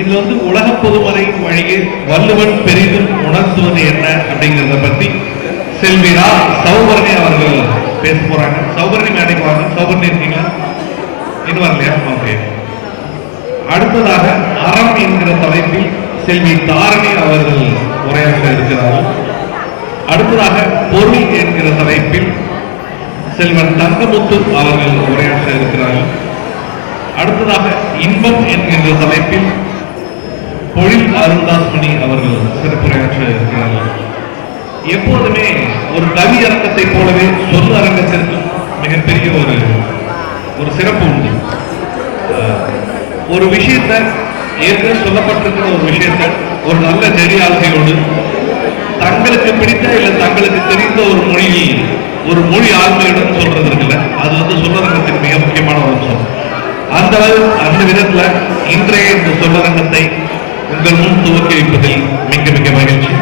இதுல உலக பொதுமறை வழியே வள்ளுவன் பெரிதும் உணர்த்துவது என்ன அப்படிங்கிறத பத்தி செல்விரா சௌவர்ணி அவர்கள் பேச போறாங்க. சௌவர்ணி மேடைக்கு வாங்க. சௌவர்ணி இருக்கீங்களா? இன்னும் வரலையா? ஓகே. அடுத்ததாக அறம் என்கிற தலைப்பில் செல்வி தாரணி அவர்கள் உரையாற்ற இருக்கிறார்கள். அடுத்ததாக பொருள் என்கிற தலைப்பில் செல்வன் தங்கமுத்து அவர்கள் உரையாற்ற இருக்கிறார்கள். அடுத்ததாக இன்பம் என்கின்ற தலைப்பில் பொழில் அருள்தாஸ்மணி அவர்கள் சிறப்புரையாற்ற இருக்கிறார்கள். எப்போதுமே ஒரு கவி அரங்கத்தை போலவே சொல் அரங்கத்திற்கும் மிகப்பெரிய ஒரு சிறப்பு உண்டு. ஒரு விஷயத்தை ஏற்கனவே சொல்லப்பட்டிருக்கிற ஒரு விஷயத்தை ஒரு நல்ல நெறியாளுகையோடு தங்களுக்கு பிடித்த இல்லை தங்களுக்கு தெரிந்த ஒரு மொழியில் ஒரு மொழி ஆளுமையுடன் சொல்றது இருக்குல்ல, அது சொல்லரங்கத்தின் மிக முக்கியமான ஒரு அம்சம். அந்த விதத்துல இன்றைய இந்த சொல்லரங்கத்தை உங்கள் முன் துவக்கி வைப்பதில் மிக மிக மகிழ்ச்சி.